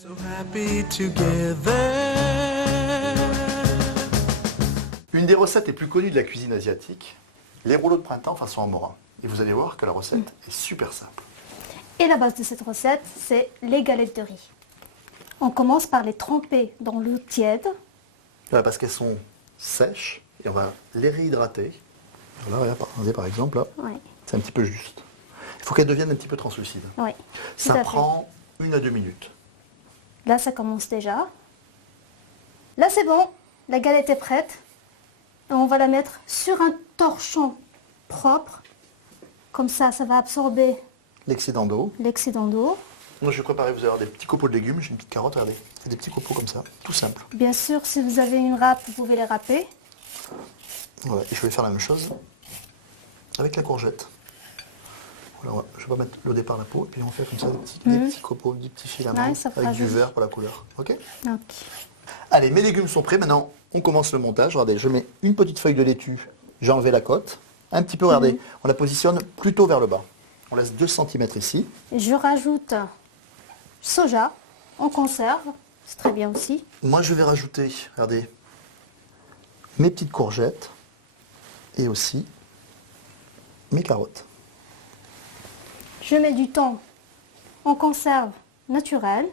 So happy together. Une des recettes les plus connues de la cuisine asiatique, les rouleaux de printemps façon Amora. Et vous allez voir que la recette est super simple. Et la base de cette recette, c'est les galettes de riz. On commence par les tremper dans l'eau tiède. Voilà, parce qu'elles sont sèches et on va les réhydrater. Voilà, regardez par exemple, là, Oui, c'est un petit peu juste. Il faut qu'elles deviennent un petit peu translucides. oui, Ça tout à fait. prend 1 à 2 minutes. Là, ça commence déjà. Là, c'est bon. La galette est prête. Et on va la mettre sur un torchon propre. Comme ça va absorber L'excédent d'eau. l'excédent d'eau. Moi, je vais préparer, vous allez avoir des petits copeaux de légumes. J'ai une petite carotte, regardez. C'est des petits copeaux comme ça, tout simple. Bien sûr, si vous avez une râpe, vous pouvez les râper. Voilà, et je vais faire la même chose avec la courgette. Voilà, je vais pas mettre au départ la peau, et puis on fait comme ça des petits copeaux, des petits filaments, Ouais, ça fera avec du joli. vert pour la couleur. Ok. Ok. Allez, mes légumes sont prêts. Maintenant, on commence le montage. Regardez, je mets une petite feuille de laitue. J'ai enlevé la côte. Un petit peu, regardez, on la positionne plutôt vers le bas. On laisse 2 cm ici. Je rajoute soja en conserve. C'est très bien aussi. Moi, je vais rajouter, regardez, mes petites courgettes et aussi mes carottes. Je mets du thon en conserve naturelle.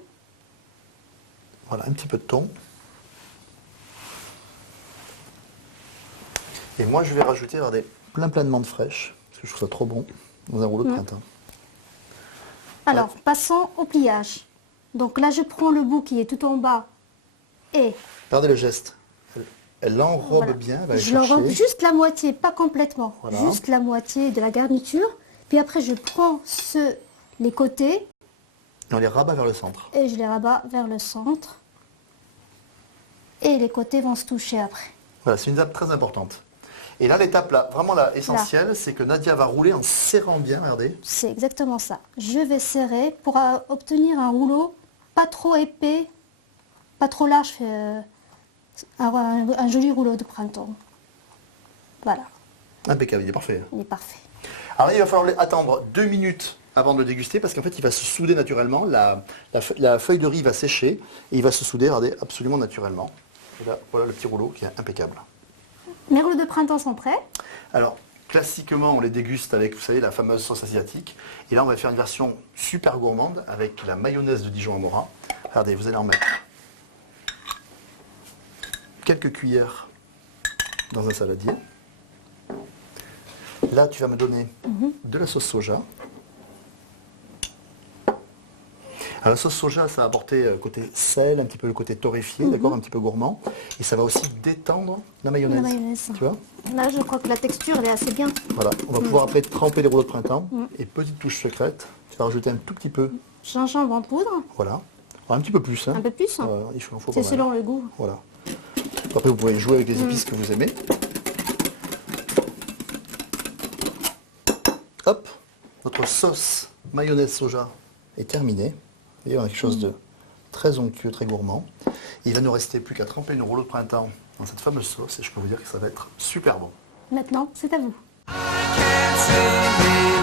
Voilà, un petit peu de thon. Et moi, je vais rajouter, regardez, plein de menthe fraîche, parce que je trouve ça trop bon, dans un rouleau de printemps. Alors, passons au pliage. Donc là, je prends le bout qui est tout en bas et Regardez le geste. Elle l'enrobe voilà. bien, elle va aller Je l'enrobe chercher. juste la moitié, pas complètement. Voilà. Juste la moitié de la garniture. Puis après, je prends les côtés Et on les rabat vers le centre. et je les rabats vers le centre. Et les côtés vont se toucher après. Voilà, c'est une étape très importante. Et là, l'étape là, vraiment là, essentielle, c'est que Nadia va rouler en serrant bien, regardez. C'est exactement ça. Je vais serrer pour obtenir un rouleau pas trop épais, pas trop large, un joli rouleau de printemps. Voilà, Impeccable, il est parfait. il est parfait. Alors là, il va falloir attendre 2 minutes avant de le déguster parce qu'en fait, il va se souder naturellement. La feuille de riz va sécher et il va se souder, regardez, absolument naturellement. Et là, voilà le petit rouleau qui est impeccable. Mes rouleaux de printemps sont prêts. Alors, classiquement, on les déguste avec, vous savez, la fameuse sauce asiatique. Et là, on va faire une version super gourmande avec la mayonnaise de Dijon Amora. Regardez, vous allez en mettre quelques cuillères dans un saladier. Là, tu vas me donner de la sauce soja. Alors, la sauce soja, ça va apporter côté sel, un petit peu le côté torréfié, d'accord, un petit peu gourmand. Et ça va aussi détendre la mayonnaise. La mayonnaise. Tu vois? Là, je crois que la texture, elle est assez bien. Voilà, on va pouvoir après tremper les rouleaux de printemps. Et petite touche secrète, tu vas rajouter un tout petit peu, Gingembre en poudre, voilà. Un petit peu plus. Hein. un peu plus. Il faut pas C'est mal. selon le goût. Voilà. Après, vous pouvez jouer avec les épices que vous aimez. Hop, notre sauce mayonnaise soja est terminée. Vous voyez, on a quelque chose de très onctueux, très gourmand. Il va nous rester plus qu'à tremper nos rouleaux de printemps dans cette fameuse sauce et je peux vous dire que ça va être super bon. Maintenant, c'est à vous. Can't see me